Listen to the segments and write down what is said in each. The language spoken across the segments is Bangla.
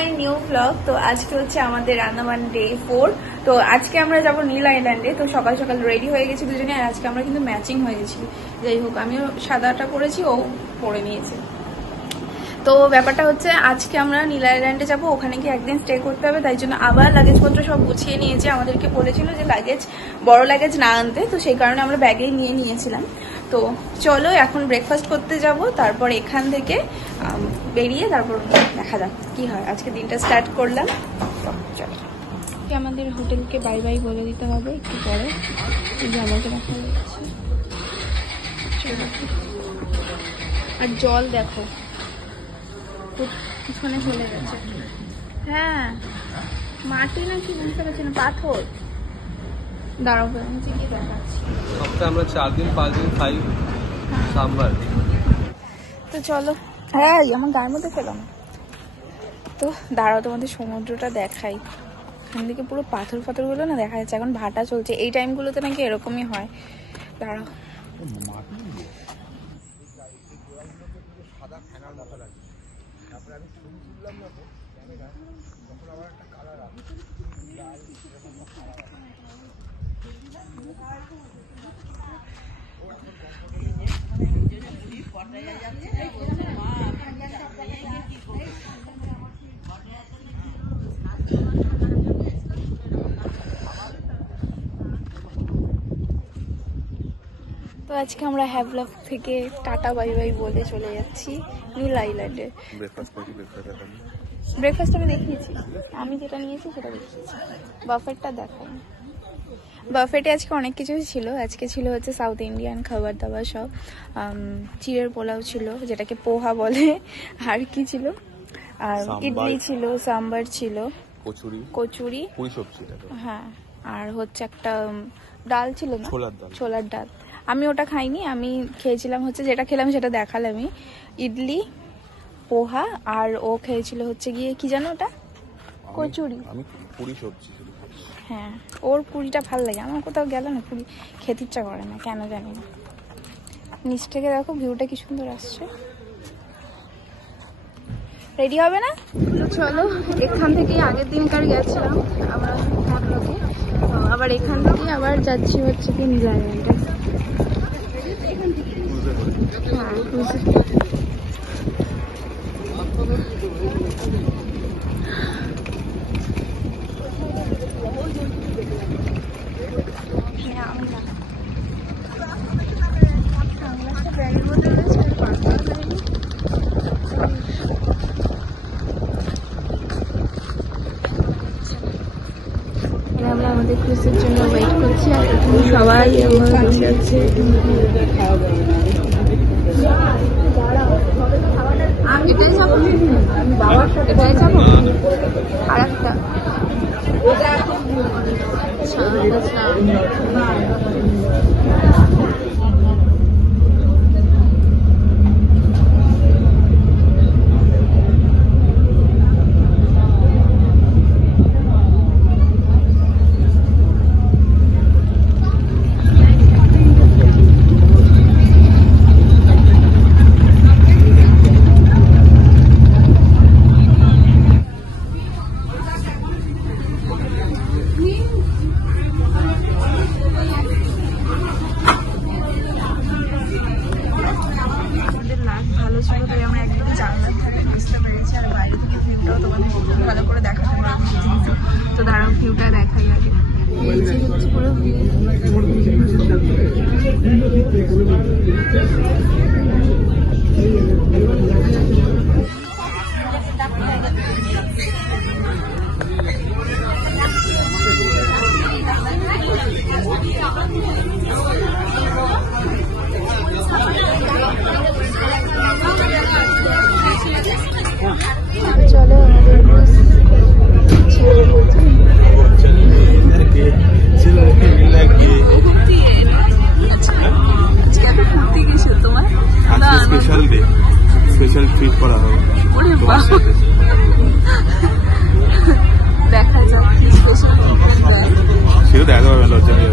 My new blog. তো আজকে হচ্ছে আমাদের আন্দামান ডে 4। তো আজকে আমরা যাবো নীল আইল্যান্ডে। তো সকাল সকাল রেডি হয়ে গেছি দুজনে, আর আজকে আমরা কিন্তু ম্যাচিং হয়ে গেছি। যাই হোক, আমিও সাদাটা পরেছি, ও পরে নিয়েছে। তো ব্যাপারটা হচ্ছে আজকে আমরা নীল আইল্যান্ডে যাবো, ওখানে গিয়ে একদিন স্টে করতে হবে। তাই জন্য আবার লাগেজপত্র সব গুছিয়ে নিয়েছি। আমাদেরকে বলেছিল যে লাগেজ, বড় লাগেজ না আনতে, তো সেই কারণে আমরা ব্যাগেই নিয়ে নিয়েছিলাম। তো চলো এখন ব্রেকফাস্ট করতে যাব, তারপর এখান থেকে বেরিয়ে তারপর দেখা যাক কি হয়। আজকে দিনটা স্টার্ট করলাম। চলো, আমাদের হোটেলকে বাই বাই বলে দিতে হবে একটু পরে। জামাটা দেখা যাচ্ছে, আর জল দেখো পিছনে চলে গেছে। হ্যাঁ, মাটি নাকি বুঝতে পারছি না, পাথর। দাঁড়াও, নিচে গিয়ে দেখাচ্ছি। আমরা 4 দিন 5 দিন খাই সাম্বার। তো চলো। হ্যাঁ, আমার গায়ের মধ্যে ফেলাম। তো দাঁড়াও, তোমাদের সমুদ্রটা দেখাই। এখান থেকে পুরো পাথর গুলো না দেখা যাচ্ছে। এখন ভাটা চলছে, এই টাইমগুলোতে নাকি এরকমই হয়। দাঁড়াও, তো আজকে আমরা হ্যাভলক থেকে টাটা বাই বাই বলে চলে যাচ্ছি নীল আইল্যান্ডে। ব্রেকফাস্ট আমি দেখিয়েছি, আমি যেটা নিয়েছি সেটা দেখিয়েছি। বাফেটটা দেখো, বাফেটে আজকে অনেক কিছুই ছিল। আজকে ছিল হচ্ছে সাউথ ইন্ডিয়ান খাবার দাবার সব। চিড়ের পোলাও ছিল, যেটাকে পোহা বলে। আর কি ছিল? আর ইডলি ছিল, সাম্বার ছিল, কচুরি, হ্যাঁ, আর হচ্ছে একটা ডাল ছিল না, ছোলার ডাল। আমি ওটা খাইনি, আমি খেয়েছিলাম হচ্ছে, যেটা খেলাম সেটা দেখালামই, ইডলি, পোহা। আর ও খেয়েছিল হচ্ছে গিয়ে কি জানো ওটা, কচুরি। হ্যাঁ, ওর পুরিটা ভাল লাগে, আমার কোথাও গেল না পুরি খেতে ইচ্ছা করে না, কেন জানি না। নিচ থেকে দেখো ভিউটা কি সুন্দর আসছে। রেডি হবে না? তো চলো, এখান থেকে আগের দিনকার গেছিলাম আমরা হ্যাভলকে, আবার এখান থেকে আবার যাচ্ছি হচ্ছে কি নীল আইল্যান্ডে। হ্যাঁ, আমরা আমাদের ক্রুজের জন্য ওয়েট করছি, আর এখানে সবাই আমার বসে আছে। এটাই যাবো, এটাই যাবো, আর একটা ভালো করে দেখা হয়। তো দাঁড়াও, ভিউটা দেখাই আগে। পুরো ভিউ চলো স্পেশাল ট্রিট করা হবে। দেখা যাক কি স্পেশাল সেটা দেখা হবে, লজ্জা নেই।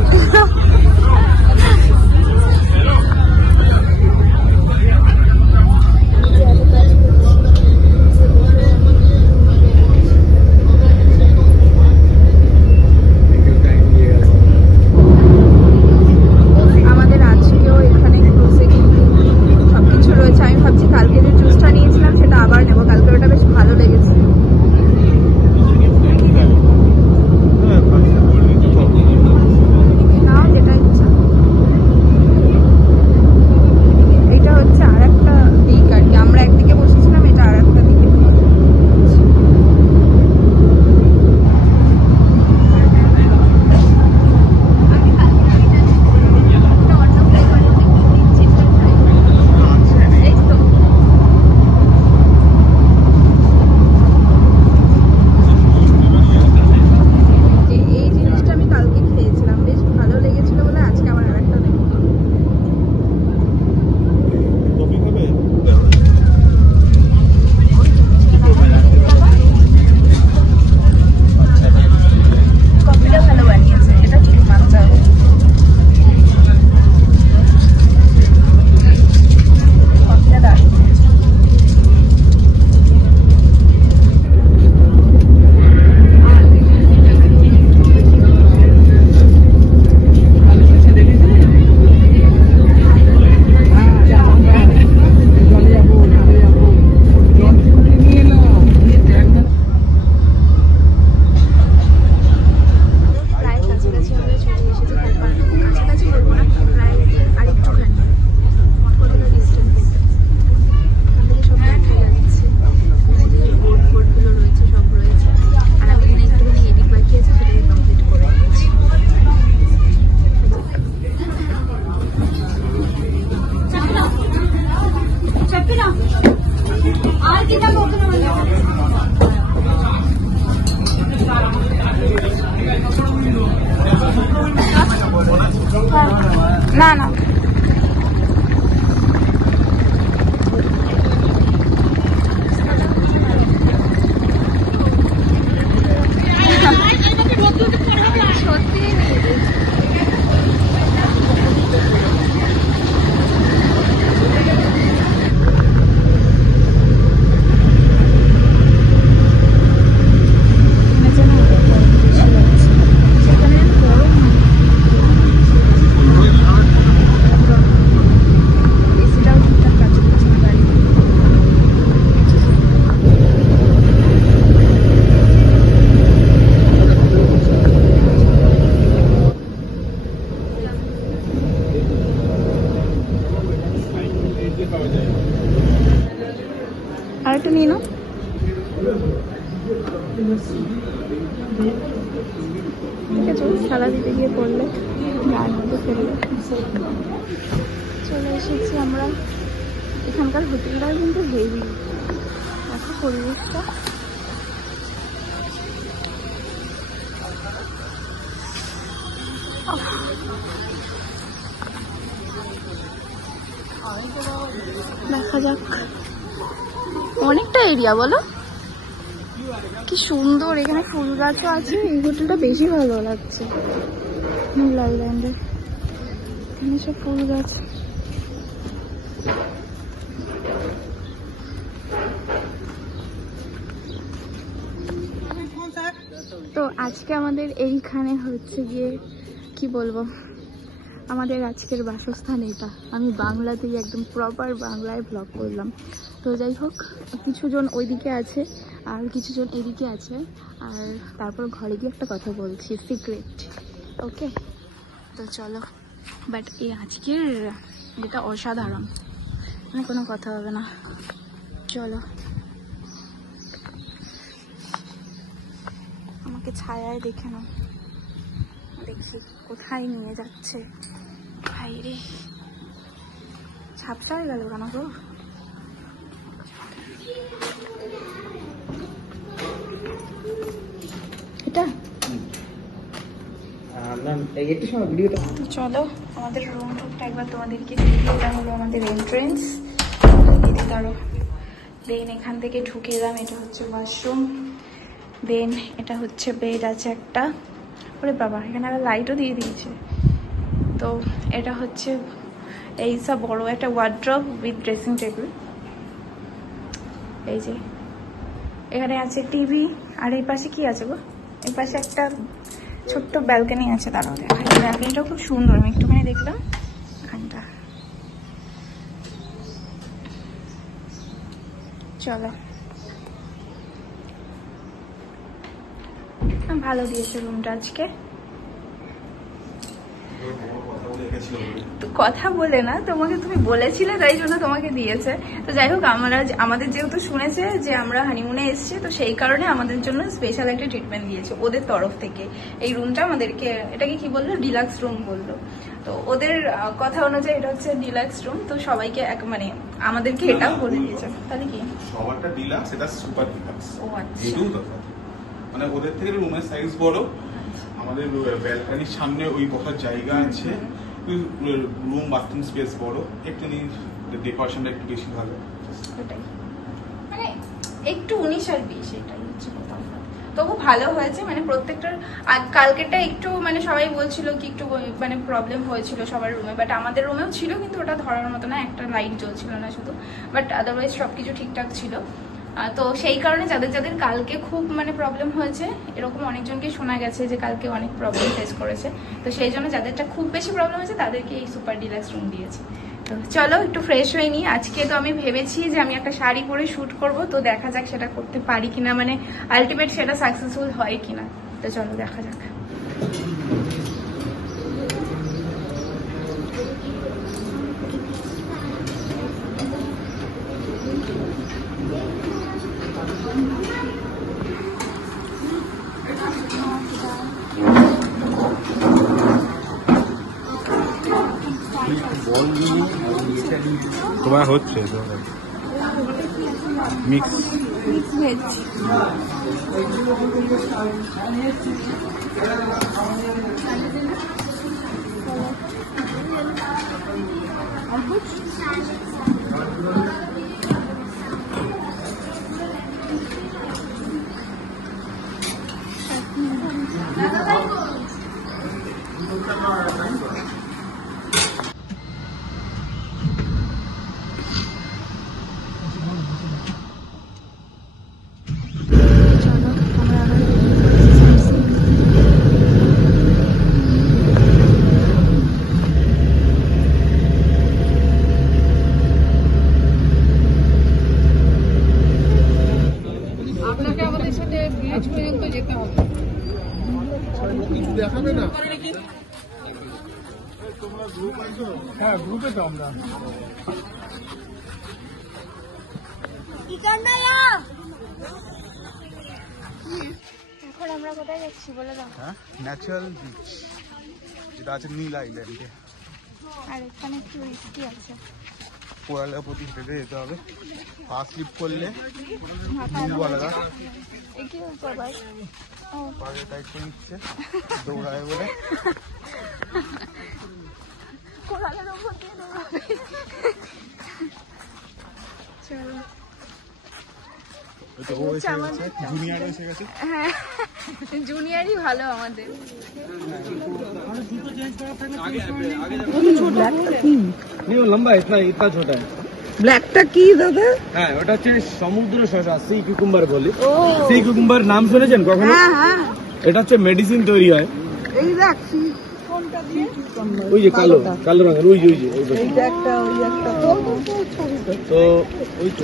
না না আরেকটা নিয়ে নাও। ঠিক আছে, সারা দিতে গিয়ে পড়লে গায়ের মধ্যে ফেললে। চলে এসেছি আমরা। এখানকার হোটেলটাও কিন্তু হেভি, দেখো পরিবেশটা। দেখা যাক, অনেকটা এরিয়া বলো, কি সুন্দর। এখানে ফুল গাছও আছে। এই হোটেলটা বেশি ভালো লাগছে নীল আইল্যান্ডে, এখানে সব ফুল গাছ। তো আজকে আমাদের এইখানে হচ্ছে গিয়ে কি বলবো, আমাদের আজকের বাসস্থান এটা। আমি বাংলাতেই একদম প্রপার বাংলায় ব্লগ করলাম। তো যাই হোক, কিছুজন ওইদিকে আছে আর কিছুজন এদিকে আছে, আর তারপর ঘরে গিয়ে একটা কথা বলছি, সিক্রেট। ওকে, তো চলো। বাট এই আজকের এটা অসাধারণ, মানে কোনো কথা হবে না। চলো, আমাকে ছায়ায় দেখে নাও, দেখি কোথায় নিয়ে যাচ্ছে। ভাইরে, ঝাপসা হয়ে গেল কেন গো? এটা চলো, আমাদের রুম টুকটা একবার তোমাদেরকে দেখি। এটা হলো আমাদের এন্ট্রেন্স, দেন এখান থেকে ঢুকে এলাম। এটা হচ্ছে ওয়াশরুম, দেন এটা হচ্ছে বেড আছে একটা। ওরে বাবা, এখানে আবার লাইটও দিয়ে দিয়েছে। তো এটা হচ্ছে এই সব বড় একটা ওয়ার্ড্রব উইথ ড্রেসিং টেবিল। এই যে এখানে আছে টিভি, আর এই পাশে কি আছে গো? এই পাশে একটা ছোট্ট ব্যালকনি আছে। দাঁড়াও দেখা, এই ব্যালকনিটাও খুব সুন্দর। আমি একটুখানি দেখলাম এখানটা। চলো, ভালো দিয়েছে রুমটা আজকে। কথা বলে না তোমাকে, তুমি বলেছিলে তাই জন্য তোমাকে দিয়েছে। তো যাই হোক, আমাদের যেহেতু শুনেছে যে আমরা হানিমুনে এসেছি, তো সেই কারণে আমাদের জন্য স্পেশাল একটা ট্রিটমেন্ট দিয়েছে ওদের তরফ থেকে। এই রুমটা আমাদেরকে, এটাকে কি বললো, ডিলাক্স রুম বললো। তো ওদের কথা অনুযায়ী এটা হচ্ছে ডিলাক্স রুম। তো সবাইকে মানে আমাদেরকে এটাও বলে দিয়েছে। তাহলে কি সবারটা ডিলাক্স, এটা সুপার ডিলাক্স। ও আচ্ছা, এটাও তো মানে ওদের থেকে রুমের সাইজ বড়। আমাদের ব্যালকনির সামনে ওই বসার জায়গা আছে, রুম বাথরুম স্পেস বড়, একটু ডেকোরেশনটা একটু বেশি ভালো। ওটাই মানে একটু 19 আর 20, এটাই হচ্ছে কথা। তবু ভালো হয়েছে, মানে প্রত্যেকটার। কালকেরটা একটু মানে সবাই বলছিল কি একটু মানে প্রবলেম হয়েছিল সবার রুমে, বাট আমাদের রুমেও ছিল, কিন্তু ওটা ধরার মতো না, একটা লাইট জ্বলছিল না শুধু। বাট আদারওয়াইজ সবকিছু ঠিকঠাক ছিল। তো সেই কারণে যাদের যাদের কালকে খুব মানে প্রবলেম হয়েছে, এরকম অনেকজনকে শোনা গেছে যে কালকে অনেক প্রবলেম ফেস করেছে। তো সেই জন্য যাদেরটা খুব বেশি প্রবলেম হয়েছে তাদেরকে এই সুপার ডিলাক্স রুম দিয়েছে। তো চলো একটু ফ্রেশ হয়ে নিই। আজকে তো আমি ভেবেছি যে আমি একটা শাড়ি পরে শ্যুট করব, তো দেখা যাক সেটা করতে পারি কিনা, মানে আলটিমেট সেটা সাকসেসফুল হয় কিনা। তো চলো দেখা যাক। তোমার হচ্ছে মিক্স ভেজ। আপনাকে আমাদের সাথে ব্রিজ পর্যন্ত যেতে হবে। কিছু দেখাবে না? হ্যাঁ, গ্রুপে তো আমরা। এখন আমরা কোথায় যাচ্ছি বলে দাও। হ্যাঁ, ন্যাচারাল বিচ যেটা আছে নীল আইল্যান্ডে। আর এখানে একটু রিস্কি আছে, পোড়ালের প্রতি হেঁটে যেতে হবে, পা স্লিপ করলে মাথা আলাদা কি করবার। ও পায়ে দায়িত্ব নিচ্ছে দৌড়ায় বলে। কোরালের উপর দিয়ে দৌড়াবে। চলো জুনিয়র এসে গেছে। হ্যাঁ, জুনিয়রই ভালো আমাদের। नहीं वो लंबा है, इतना छोटा है। ব্ল্যাকটা কি দাদা? হ্যাঁ, ওটা হচ্ছে সমুদ্র শসা, সি কিউকুম্বার বলি। ও সি কিউকুম্বার নাম শুনেছেন কখনো? হ্যাঁ হ্যাঁ, এটা হচ্ছে মেডিসিন তৈরি হয়। এই দেখছি কোনটা দিয়ে? ওই যে কালো কালো রঙের, ওই যে ওই যে এইটা একটা, ওই একটা, তো ছবিটা তো ওই তো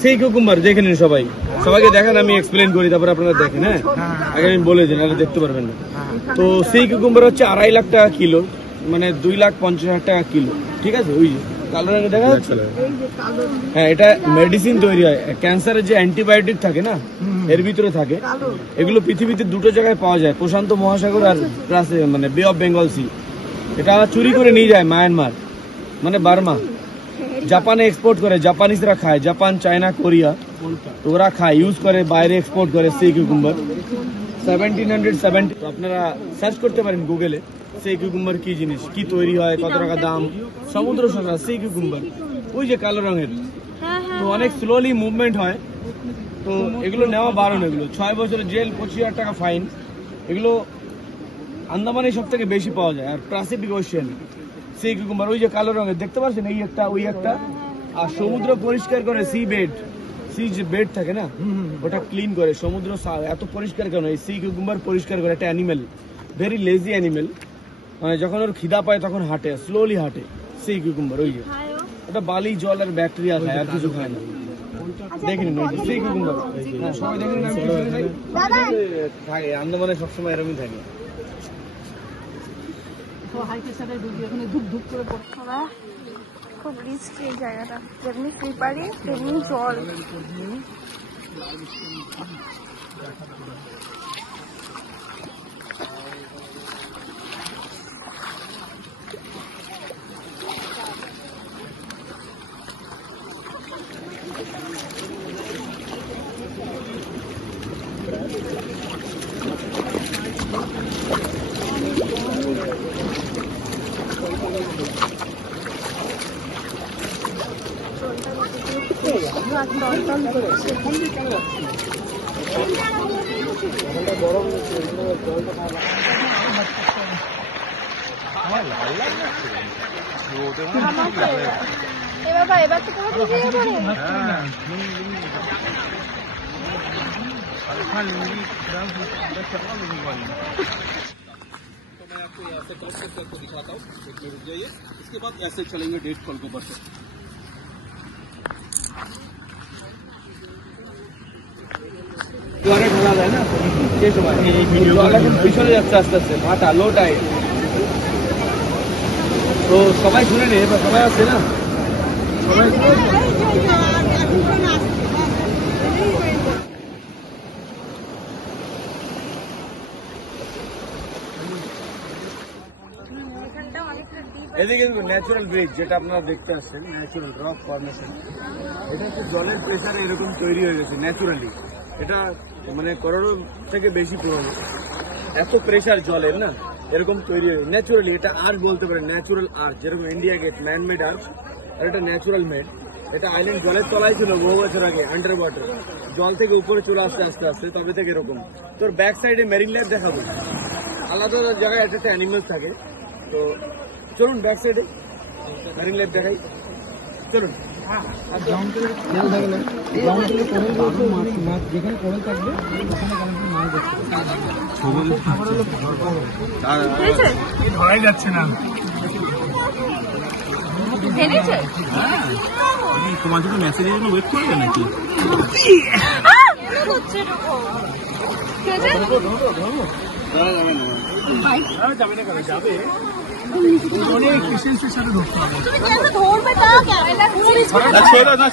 সেই কিউকুম্বার দেখে নিন সবাই, সবাইকে দেখান, আমি এক্সপ্লেন করি তারপর আপনারা দেখেন। হ্যাঁ, আগে আমি বলে দিন, আরে দেখতে পারবেন না। তো সেই কিউকুম্বার হচ্ছে 2.5 লাখ টাকা কিলো, মানে 2,50,000 টাকা কিলো। ঠিক আছে, ওই যে কালো রঙে দেখা যাচ্ছে। এই যে কালো হ্যাঁ, এটা মেডিসিন তৈরি হয়। ক্যান্সারের যে অ্যান্টিবায়োটিক থাকে না, এর ভিতরে থাকে। কালো এগুলো পৃথিবীতে দুটো জায়গায় পাওয়া যায়, প্রশান্ত মহাসাগর আর প্লাস মানে বে অফ বেঙ্গল সি। এটা চুরি করে নিয়ে যায় মায়ানমার, মানে বার্মা, জাপানে এক্সপোর্ট করে, জাপানিজরা খায়, জাপান, চায়না, কোরিয়া, তো ওরা খায়, ইউজ করে, বাইরে এক্সপোর্ট করে সি কিউকুম্বার। 1770, তো আপনারা সার্চ করতে পারেন গুগলে সি কিউকুম্বার কি জিনিস, কি তৈরি হয়, কত টাকা দাম। সমুদ্র শসা সি কিউকুম্বার, ওই যে কালো রঙের। তো অনেক স্লোলি মুভমেন্ট হয়, তো এগুলো নেওয়া বারণ। এগুলো 6 বছরের জেল, 25,000 টাকা ফাইন। এগুলো আন্দামানে সব থেকে বেশি পাওয়া যায়। আর প্যাসিফিক ওশিয়ান সি কিউকুম্বার, ওই যে কালো রঙের দেখতে পাচ্ছেন, এই একটা, ওই একটা। আর সমুদ্র পরিষ্কার করে, সি বেড, সি যে বেড থাকে না, ওটা ক্লিন করে। সমুদ্র এত পরিষ্কার কেন? এই সি কিউকুম্বার পরিষ্কার করে। একটা অ্যানিমেল, ভেরি লেজি অ্যানিমেল, মানে যখন ওর খিদা পায় তখন হাঁটে, স্লোলি হাঁটে। সি কিউকুম্বার ওই যে, ওটা বালি, জল আর ব্যাকটেরিয়া খায়, আর কিছু খায় না। দেখে নিন, ওই যে সি কিউকুম্বার। হ্যাঁ, সবাই দেখে নিন। থাকে আন্দামানে সবসময় এরকমই থাকে। হাই প্রেসারের রোগী ওখানে ধুপ ধুপ করে পড়ে। বাবা, খুব রিস্কি এই জায়গাটা, যেমনি স্লিপারি তেমনি জল। এবার তো পুরো ভিজে যাবে। तो मैं आपको यहाँ से क्रॉस करके आपको दिखाता हूँ, एक मिनट रुक जाइए। इसके बाद ऐसे चलेंगे 1.5 कॉल को बस। জোয়ারে ঢালা যায় না সেই সময়, জল এখন পিছনে যাচ্ছে আস্তে আস্তে, ভাটা লো টাইড। তো সবাই শুনে নে, এবার সবাই আসছে না, সবাই এদিকে ন্যাচারাল ব্রিজ, যেটা আপনারা দেখতে আসছেন, ন্যাচারাল রক ফর্মেশন। এটা হচ্ছে জলের প্রেসারে এরকম তৈরি হয়ে গেছে ন্যাচুরালি। এটা মানে করোনা থেকে বেশি পুরনো, এত প্রেসার জলের না। এরকম তৈরি হয় ন্যাচুরালি। এটা আর্ট বলতে পারেন, ন্যাচুরাল আর্ট। যেরকম India Gate man made art, আর এটা ন্যাচুরাল মেড। এটা আইল্যান্ড জলের তলায় ছিল বহু বছর আগে, আন্ডার ওয়াটার। জল থেকে উপরে চলে আসতে আস্তে আস্তে তবে থেকে এরকম। তোর ব্যাক সাইডে মেরিন লাইফ দেখাবো, আলাদা আলাদা জায়গায় একটা অ্যানিমেলস থাকে। তো চলুন ব্যাক সাইডে মেরিন লাইফ দেখাই, চলুন। ধরাই যাচ্ছে না। তোমার জন্য মেসেজের জন্য ওয়েট করবে নাকি?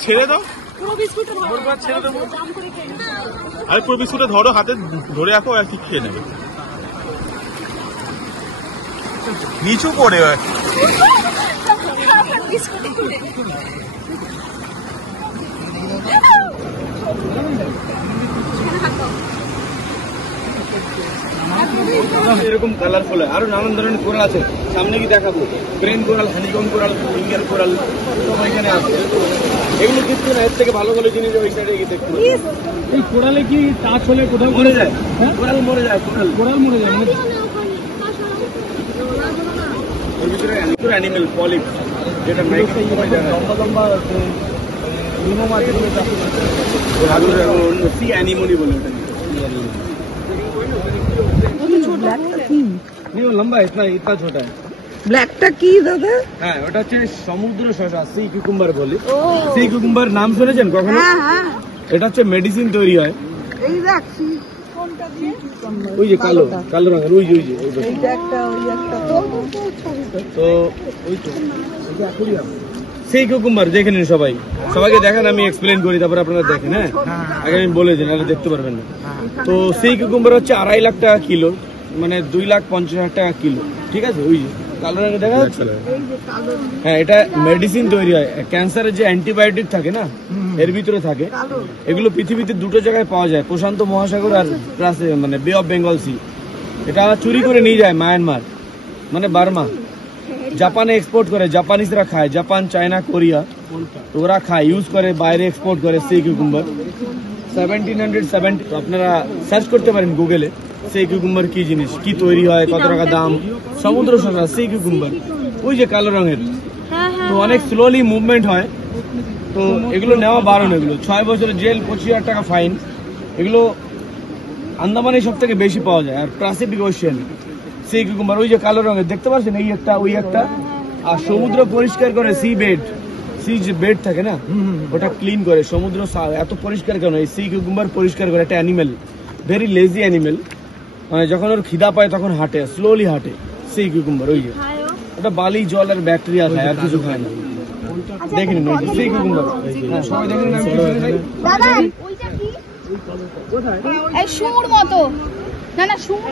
ছেড়ে দাও, আরে পুরো বিস্কুটটা ধরো, হাতে ধরে রাখো আর কি খেয়ে নেবে। নিচু করে এরকম কালারফুল হয়, আরো নানান ধরনের কোরাল আছে। সামনে কি দেখাবো, brain coral, honeycomb coral, finger coral সব এখানে আছে। এগুলো কিছু না, এর থেকে ভালো ভালো জিনিস ওই সাইডে গিয়ে দেখতে। এই কোরালে কি টাচ হলে কোথাও মরে যায়? কোরাল মরে যায়, কোরাল মরে যায়। ওর ভিতরে অ্যানিমেল পলিপ, যেটা লম্বা লম্বা নিমো মাছের অন্য সি অ্যানিমোনি বলে ওটা। লম্বা ইতনা ইতনা ছোটা है। ব্ল্যাকটা কি দাদা? হ্যাঁ, ওটা হচ্ছে সমুদ্র শসা, সি কিউকুম্বার বলে। সি কিউকুম্বার নাম শুনেছেন কখনো? হ্যাঁ হ্যাঁ, এটা হচ্ছে মেডিসিন তৈরি হয়। এই দেখছি কোনটা দিয়ে? ওই যে কালো কালো রঙের, ওই যে এইটা একটা, ওই একটা। তো ছবিটা তো ওই তো সেই কিউকুম্বার দেখে নিন সবাই, সবাইকে দেখেন, আমি এক্সপ্লেন করি তারপর আপনারা দেখেন। হ্যাঁ, আগে আমি বলে দিন, আরে দেখতে পারবেন না। তো সেই কিউকুম্বার হচ্ছে 2.5 লাখ টাকা কিলো, মানে 2,50,000 টাকা কিলো। ঠিক আছে, ওই যে কালো রঙে দেখা যাচ্ছে। হ্যাঁ, এটা মেডিসিন তৈরি হয়। ক্যান্সারের যে অ্যান্টিবায়োটিক থাকে না, এর ভিতরে থাকে। এগুলো পৃথিবীতে দুটো জায়গায় পাওয়া যায়, প্রশান্ত মহাসাগর আর প্লাস মানে বে অফ বেঙ্গল সি। এটা চুরি করে নিয়ে যায় মায়ানমার, মানে বার্মা। জাপানে এক্সপোর্ট করে, জাপানিজরা খায়, জাপান, চায়না, কোরিয়া, তো ওরা খায়, ইউজ করে, বাইরে এক্সপোর্ট করে সি কিউকুম্বার। 1770, তো আপনারা সার্চ করতে পারেন গুগলে সি কিউকুম্বার কি জিনিস, কি তৈরি হয়, কত টাকা দাম। সমুদ্র শসা, সি কিউকুম্বার, ওই যে কালো রঙের। তো অনেক স্লোলি মুভমেন্ট হয়, তো এগুলো নেওয়া বারণ। এগুলো 6 বছরের জেল, 25,000 টাকা ফাইন। এগুলো আন্দামানে সব থেকে বেশি পাওয়া যায়, আর প্যাসিফিক ওশিয়ান সি কিউকুম্বার, ওই যে কালো রঙের দেখতে পাচ্ছেন, এই একটা, ওই একটা। আর সমুদ্র পরিষ্কার করে, সি বেড, সি যে বেড থাকে না, ওটা ক্লিন করে। সমুদ্র এত পরিষ্কার কেন? এই সি কিউকুম্বার পরিষ্কার করে। একটা অ্যানিমেল, ভেরি লেজি অ্যানিমেল, মানে যখন ওর খিদা পায় তখন হাঁটে, স্লোলি হাঁটে। সি কিউকুম্বার ওই যে, ওটা বালি, জল আর ব্যাকটেরিয়া খায়, আর কিছু খায় না। দেখে নিন, সি কিউকুম্বার। হ্যাঁ, সবাই দেখে নিন। এই শুঁড় মতো, না না শুঁড়,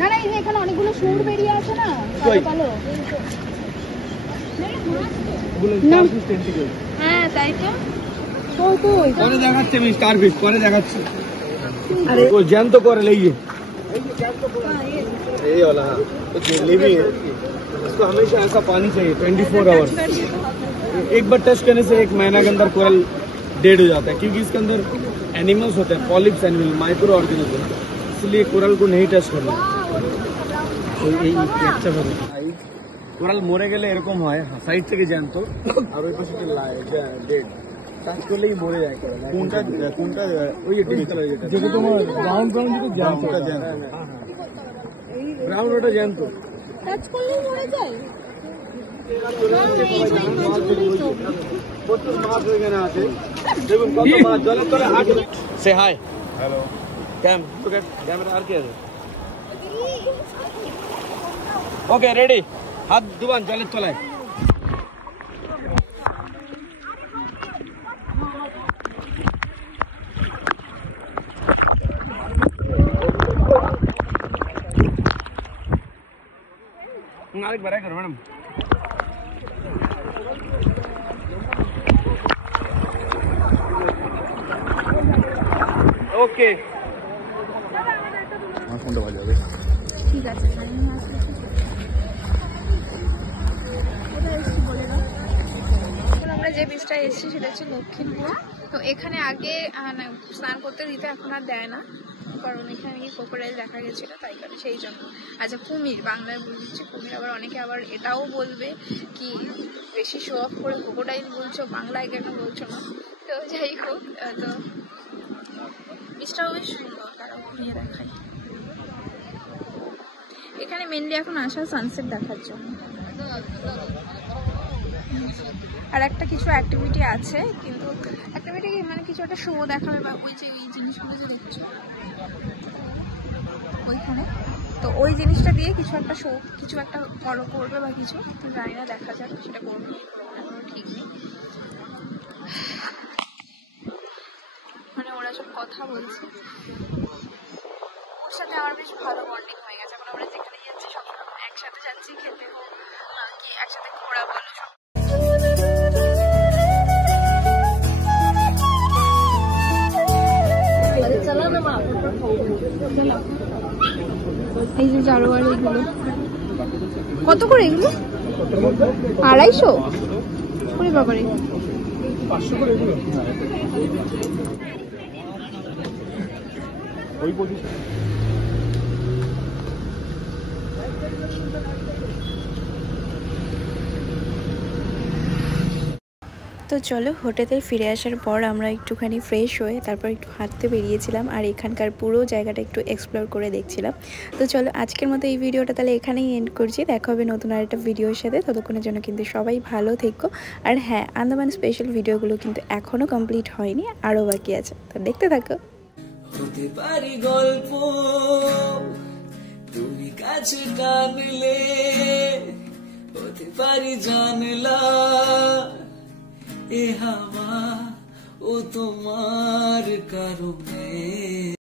না না, এখানে অনেকগুলো শুঁড় বেরিয়ে আসে না, কালো কালো। হ্যাঁ তাই তো। পরে দেখাচ্ছি আমি, স্টারফিশ পরে দেখাচ্ছি। वो जैन तो कर लीजिए, ये वाला। हाँ, लिविंग है, इसको हमेशा ऐसा पानी चाहिए 24 आवर्स। एक बार टच करने से 1 महीना के अंदर कोरल डेड हो जाता है, क्योंकि इसके अंदर एनिमल्स होते हैं, पॉलिप्स एनिमल, माइक्रो ऑर्गेनिज्म, इसलिए कोरल को नहीं टच करना। কোরাল মরে গেলে এরকম হয়, সাইড থেকে জ্যান্ত, আর ওই পাশে ডেড। টাচ করলেই মরে যায় কোরাল। কোনটা কোনটা? ওই যে ডিপ কালার, যেটা তোমার ব্রাউন ব্রাউন, যেটা জ্যান্ত, ওটা জ্যান্ত। ব্রাউন ওটা জ্যান্ত, টাচ করলেই মরে যায়। প্রচুর মাছ এখানে আছে, দেখুন কত মাছ জলের তলে হাঁটে। সে হাই, হ্যালো, ক্যাম টু গেট ক্যামেরা আর কি আছে। ওকে রেডি, হাত দুবান জলের তলায়। আরেকবার করো ম্যাডাম। ওকে, আমার ফোনটা বাজাবে। ঠিক আছে, জানিয়ে আসলে ঠিক আছে। কোথায় এসেছি বলে দাও। এখন আমরা যে বীজটায় এসেছি সেটা হচ্ছে লক্ষ্মীপুর। তো এখানে আগে স্নান করতে দিতে, এখন আর দেয় না, কারণ এখানে গিয়ে ক্রোকোডাইল দেখা গেছিল, তাই কারণে সেই জন্য। আচ্ছা, কুমির, বাংলায় বলছি কুমির। আবার অনেকে আবার এটাও বলবে কি বেশি শো অফ করে ক্রোকোডাইল বলছো, বাংলায় কেন বলছো না। তো যাই হোক, তো বীজটাও বেশ সুন্দর, তারাও ঘুরিয়ে দেখায়। এখানে মেনলি এখন আসা সানসেট দেখার জন্য। আর একটা কিছু অ্যাক্টিভিটি আছে, কিন্তু অ্যাক্টিভিটি মানে কিছু একটা শো দেখাবে, বা ওই যে এই জিনিসগুলো যে দেখছো ওইখানে, তো ওই জিনিসটা দিয়ে কিছু একটা শো, কিছু একটা ফলো করবে বা কিছু, জানি না, দেখা যাবে সেটা করবে কোনো ঠিক নেই। মানে ওরা সব কথা বলছে, ওর সাথে আমার বেশ ভালো বন্ডিং হয়ে গেছে। এখন আমরা যেখানে যাচ্ছি সবসময় একসাথে যাচ্ছি, খেতে হোক কি একসাথে ঘোরা বলো সব। এই যে জারোয়ার, এগুলো কত করে? এগুলো 250? ওরে বাবারে। তো চলো, হোটেলে ফিরে আসার পর আমরা একটুখানি ফ্রেশ হয়ে তারপর একটু হাঁটতে বেরিয়েছিলাম, আর এখানকার পুরো জায়গাটা একটু এক্সপ্লোর করে দেখছিলাম। তো চলো, আজকের মতো এই ভিডিওটা তাহলে এখানেই এন্ড করছি। দেখা হবে নতুন আরেকটা ভিডিওর সাথে, ততক্ষণের জন্য কিন্তু সবাই ভালো থেকো। আর হ্যাঁ, আন্দামান স্পেশাল ভিডিওগুলো কিন্তু এখনও কমপ্লিট হয়নি, আরও বাকি আছে, তো দেখতে থাকো। হতে পারি গল্প তুমি কাছে টানলে, হতে পারি জানলা এ হাওয়া ও তোমার কারণে।